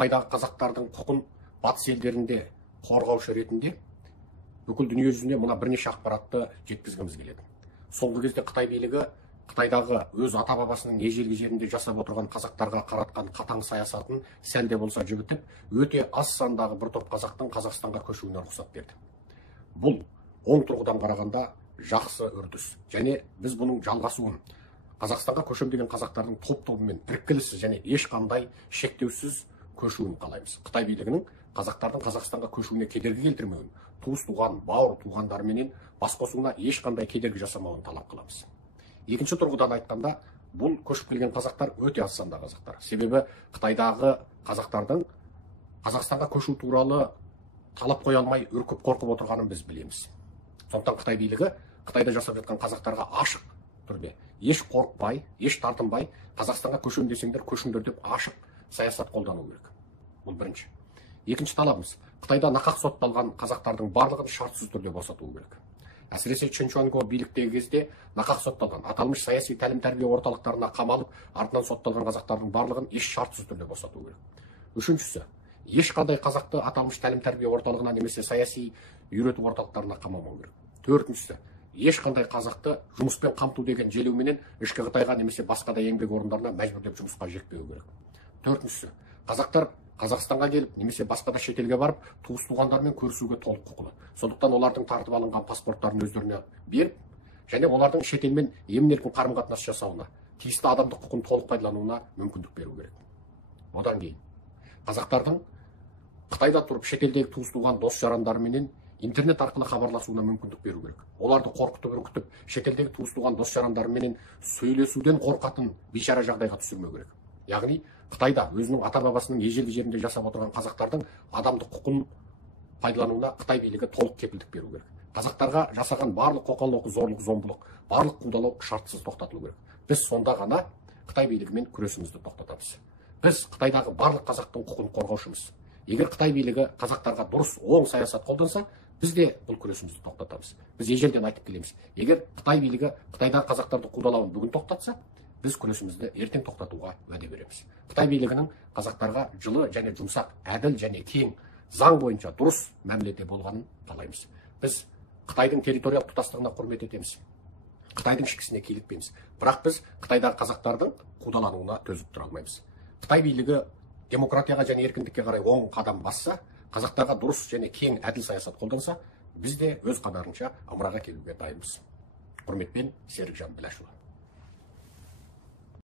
Қытайдағы қазақтардың құқын батыс елдерінде қорғаушы ретінде бүкіл дүние жүзіне мына бірнеше ақпаратты жеткізгіміз келеді. Соңғы кезде Қытай билігі Қытайдағы өз ата-бабасының ежелгі жерінде жасап отырған қазақтарға қаратқан қатаң саясатын сәл де болса жібітіп, өте аз сандағы бір топ қазақтың Қазақстанға көшуіне рұқсат берді. Бұл оң тұрғыдан қарағанда жақсы үрдіс, және біз бұның жалғасуын, Қазақстанға көшем деген қазақтардың топ-тобымен іркіліссіз және ешқандай шектеусіз көшуін қалаймыз. Қытай билігінің қазақтардың Қазақстанға көшуіне кедергі келтірмеуін, туыс туған, бауыр туғандарменен бас қосуына ешқандай кедергі жасамауын талап қыламыз. Екінші тұрғыдан айтқанда, бұл көшіп келген қазақтар өте аз санда қазақтар. Себебі Қытайдағы қазақтардың Қазақстанға көшу туралы талап қоя алмай үркіп қорқып отырғанын біз білеміз. Сондықтан Қытай билігі Қытайда жасап жатқан қазақтарға ашық түрде, еш қорықпай, еш тартынбай, Қазақстанға көшем десеңдер көшіңдер деп ашық саясат қолдану керек. Бұл бірінші. Екінші талабымыз, Қытайда нақақ сотталған қазақтардың барлығын шартсыз түрде босату керек. Әсіресе Чен Шуанго биліктегі кезде нақақ сотталған, аталмыш саяси тәлім-тәрбие орталықтарына қамалып, артынан сотталған қазақтардың барлығын еш шартсыз түрде босату керек. Үшіншісі, ешқандай қазақты аталмыш тәлім-тәрбие орталығына немесе саяси үйрету орталықтарына қамамау керек. Төртіншісі, ешқандай қазақты жұмыспен қамту деген желеуменен ішкі Қытайға немесе басқа да еңбек орындарына мәжбүрлеп жұмысқа жекпеу керек. Төртіншісі, қазақтар Қазақстанға келіп немесе басқа да шетелге барып туыс туғандармен көрісуге толық құқылы. Сондықтан олардың тартып алынған паспорттарын өздеріне беріп, және олардың шетелмен емін-еркін қарым-қатынас жасауына, тиісті адамдық құқын толық пайдалануына мүмкіндік беру керек. Одан кейін қазақтардың Қытайда тұрып шетелдегі туыс туған дос жарандарыменен интернет арқылы хабарласуына мүмкіндік беру керек. Оларды қорқытып үркітіп, шетелдегі туыс туған дос жарандарыменен сөйлесуден қорқатын бейшара жағдайға түсірмеу керек. Яғни Қытайда өзінің ата-бабасының ежелгі жерінде жасап отырған қазақтардың адамдық құқын пайдалануына Қытай билігі толық кепілдік беру керек. Қазақтарға жасаған барлық қоқаң-лоққы, зорлық-зомбылық, барлық қудалау шартсыз тоқтатылу керек. Біз сонда ғана Қытай билігімен күресімізді тоқтатамыз. Біз Қытайдағы барлық қазақтың құқын қорғаушымыз. Егер Қытай билігі қазақтарға дұрыс, оң саясат қолданса, біз де бұл күресімізді тоқтатамыз. Біз ежелден айтып келеміз. Егер Қытай билігі Қытайдағы қазақтарды қудалауын бүгін тоқтатса, біз күресімізді ертең тоқтатуға уәде береміз. Қытай билігінің қазақтарға жылы және жұмсақ, әділ және тең, заң бойынша дұрыс мәміледе болғанын қалаймыз. Біз Қытайдың территориялық тұтастығына құрмет етеміз. Қытайдың шекісіне килікпейміз. Бірақ біз Қытайдағы қазақтардың қудалануына төзіп тұра алмаймыз. Қытай билігі демократияға және еркіндікке қарай оң қадам басса, қазақтарға дұрыс және кең әділ саясат қолданса, біз де өз қатарынша ымыраға келуге дайынбыз. Құрметпен, Серікжан Біләшұлы.